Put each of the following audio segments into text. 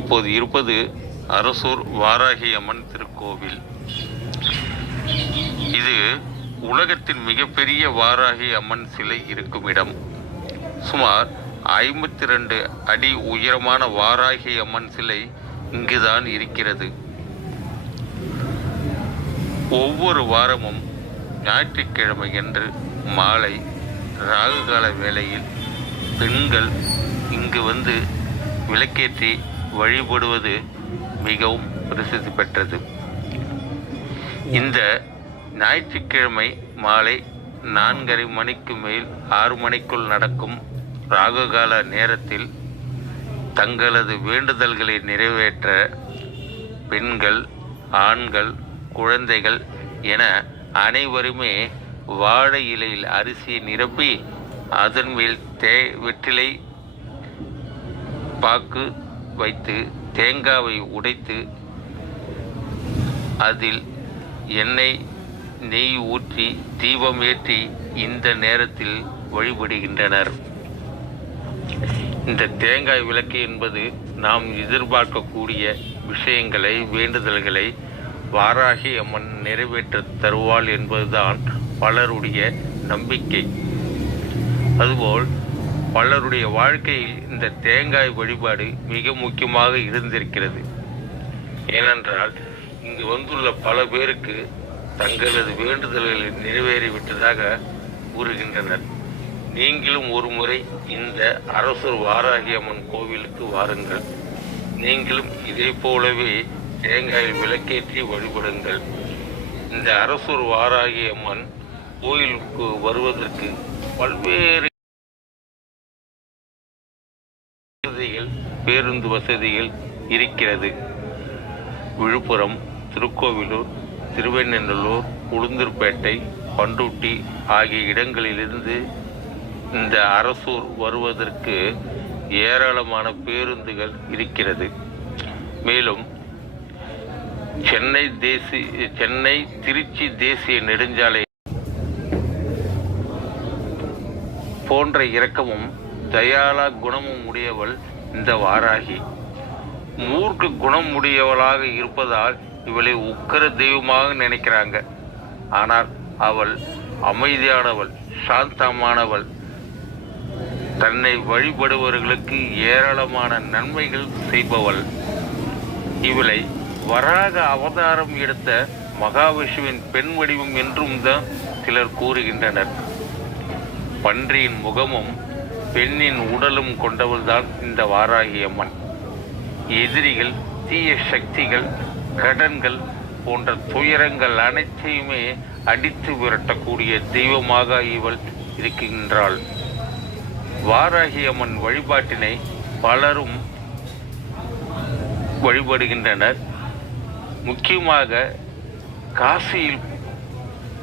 இப்போது இருப்பது அரசூர் வாராகி அம்மன் திருக்கோவில். இது உலகத்தின் மிகப்பெரிய வாராகி அம்மன் சிலை இருக்கும் இடம் சுமார் ஐம்பத்தி ரெண்டு அடி உயரமான வாராகி அம்மன் சிலை இங்குதான் இருக்கிறது. ஒவ்வொரு வாரமும் ஞாயிற்றுக்கிழமை என்று மாலை ராகுகால வேளையில் பெண்கள் இங்கு வந்து விளக்கேற்றி வழிபடுவது மிகவும் பிரசித்தி பெற்றது. இந்த ஞாயிற்றுக்கிழமை மாலை நான்கரை மணிக்கு மேல் ஆறு மணிக்குள் நடக்கும் ராகுகால நேரத்தில் தங்களது வேண்டுதல்களை நிறைவேற்ற பெண்கள் ஆண்கள் குழந்தைகள் என அனைவருமே வாழை இலையில் அரிசியை நிரப்பி அதன் மேல் தே வெற்றிலை பாக்கு வைத்து தேங்காவை உடைத்து அதில் எண்ணெய் நெய் ஊற்றி தீபம் ஏற்றி இந்த நேரத்தில் வழிபடுகின்றனர். இந்த தேங்காய் விளக்கு என்பது நாம் எதிர்பார்க்கக்கூடிய விஷயங்களை வேண்டுதல்களை வாராகி அம்மன் நிறைவேற்ற தருவாள் என்பதுதான் பலருடைய நம்பிக்கை. அதுபோல் பலருடைய வாழ்க்கையில் இந்த தேங்காய் வழிபாடு மிக முக்கியமாக இருந்திருக்கிறது. ஏனென்றால் இங்கு வந்துள்ள பல பேருக்கு தங்களது வேண்டுதல்களை நிறைவேறிவிட்டதாக கூறுகின்றனர். நீங்களும் ஒரு முறை இந்த அரசர் வாராகி அம்மன் கோவிலுக்கு வாருங்கள். நீங்களும் இதே போலவே தேங்காயில் விளக்கேற்றி வழிபடுங்கள். இந்த அரசூர் வாராகி அம்மன் கோயிலுக்கு வருவதற்கு பல்வேறு பேருந்து வசதிகள் இருக்கிறது. விழுப்புரம் திருக்கோவிலூர் திருவெண்ணநல்லூர் உளுந்தூர்பேட்டை பண்டூட்டி ஆகிய இடங்களிலிருந்து இந்த அரசூர் வருவதற்கு ஏராளமான பேருந்துகள் இருக்கிறது. மேலும் சென்னை தேசிய சென்னை திருச்சி தேசிய நெடுஞ்சாலை போன்ற இறக்கமும் தயாளா குணமும் உடையவள் இந்த வாராகி மூர்க்க குணம் உடையவளாக இருப்பதால் இவளை உக்கர தெய்வமாக நினைக்கிறாங்க. ஆனால் அவள் அமைதியானவள் சாந்தமானவள். தன்னை வழிபடுபவர்களுக்கு ஏராளமான நன்மைகள் செய்பவள். இவளை வராக அவதாரம் எடுத்த மகாவிஷ்ணுவின் பெண் வடிவம் என்றும் தான் சிலர் கூறுகின்றனர். பன்றியின் முகமும் பெண்ணின் உடலும் கொண்டவள்தான் இந்த வாராகி அம்மன் எதிரிகள் தீய சக்திகள் கடன்கள் போன்ற துயரங்கள் அனைத்தையுமே அடித்து விரட்டக்கூடிய தெய்வமாக இவள் இருக்கின்றாள். வாராகி அம்மன் வழிபாட்டினை பலரும் வழிபடுகின்றனர். முக்கியமாக காசியில்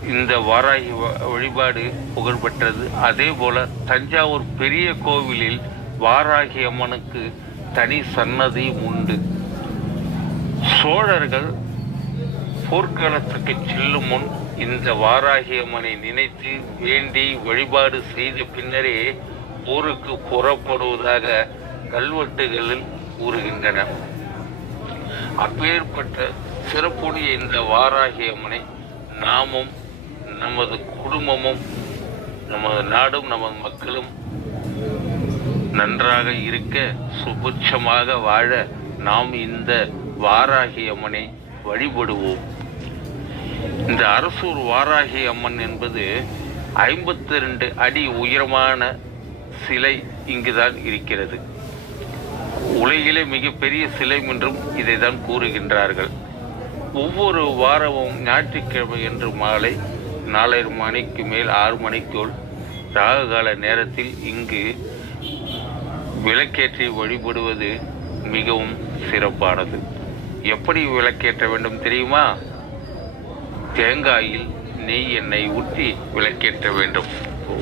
இந்த வாராகி வ- வழிபாடு புகழ்பெற்றது. அதே போல தஞ்சாவூர் பெரிய கோவிலில் வாராகி அம்மனுக்கு தனி சன்னதியும் உண்டு. சோழர்கள் போர்க்களத்துக்கு செல்லும் முன் இந்த வாராகி அம்மனை நினைத்து வேண்டி வழிபாடு செய்த பின்னரே போருக்கு புறப்படுவதாக கல்வெட்டுகளில் கூறுகின்றன. அப்பேற்பட்ட சிறப்புடைய இந்த வாராகி அம்மனை நாமும் நமது குடும்பமும் நமது நாடும் நமது மக்களும் நன்றாக இருக்க சுபிட்சமாக வாழ நாம் இந்த வாராகி அம்மனை வழிபடுவோம். இந்த அரசூர் வாராகி அம்மன் என்பது ஐம்பத்தி ரெண்டு அடி உயரமான சிலை இங்குதான் இருக்கிறது. உலகிலே மிகப்பெரிய சிலை என்றும் இதை தான் கூறுகின்றார்கள். ஒவ்வொரு வாரமும் ஞாயிற்றுக்கிழமை என்று மாலை நாலரை மணிக்கு மேல் ஆறு மணிக்குள் ராகுகால நேரத்தில் இங்கு விளக்கேற்றி வழிபடுவது மிகவும் சிறப்பானது. எப்படி விளக்கேற்ற வேண்டும் தெரியுமா? தேங்காயில் நெய் எண்ணெய் ஊற்றி விளக்கேற்ற வேண்டும்.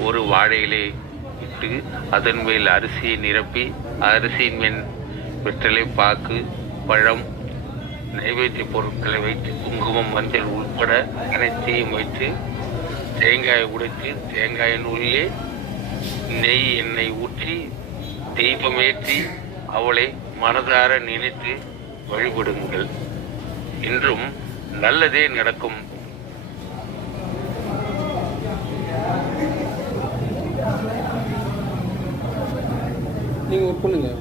ஒரு வாழையிலே இட்டு அதன் மேல் அரிசியை நிரப்பி அரிசியின் மேல் வெற்றிலை பாக்கு பழம் நைவேத்திய பொருட்களை வைத்து குங்குமம் மஞ்சள் உட்பட அனைத்தையும் வைத்து தேங்காயை உடைத்து தேங்காயின் உள்ளே நெய் எண்ணெய் ஊற்றி தீபமேற்றி அவளை மனதார நினைத்து வழிபடுங்கள். இன்றும் நல்லதே நடக்கும். நீங்க ஒர்க் பண்ணுங்க.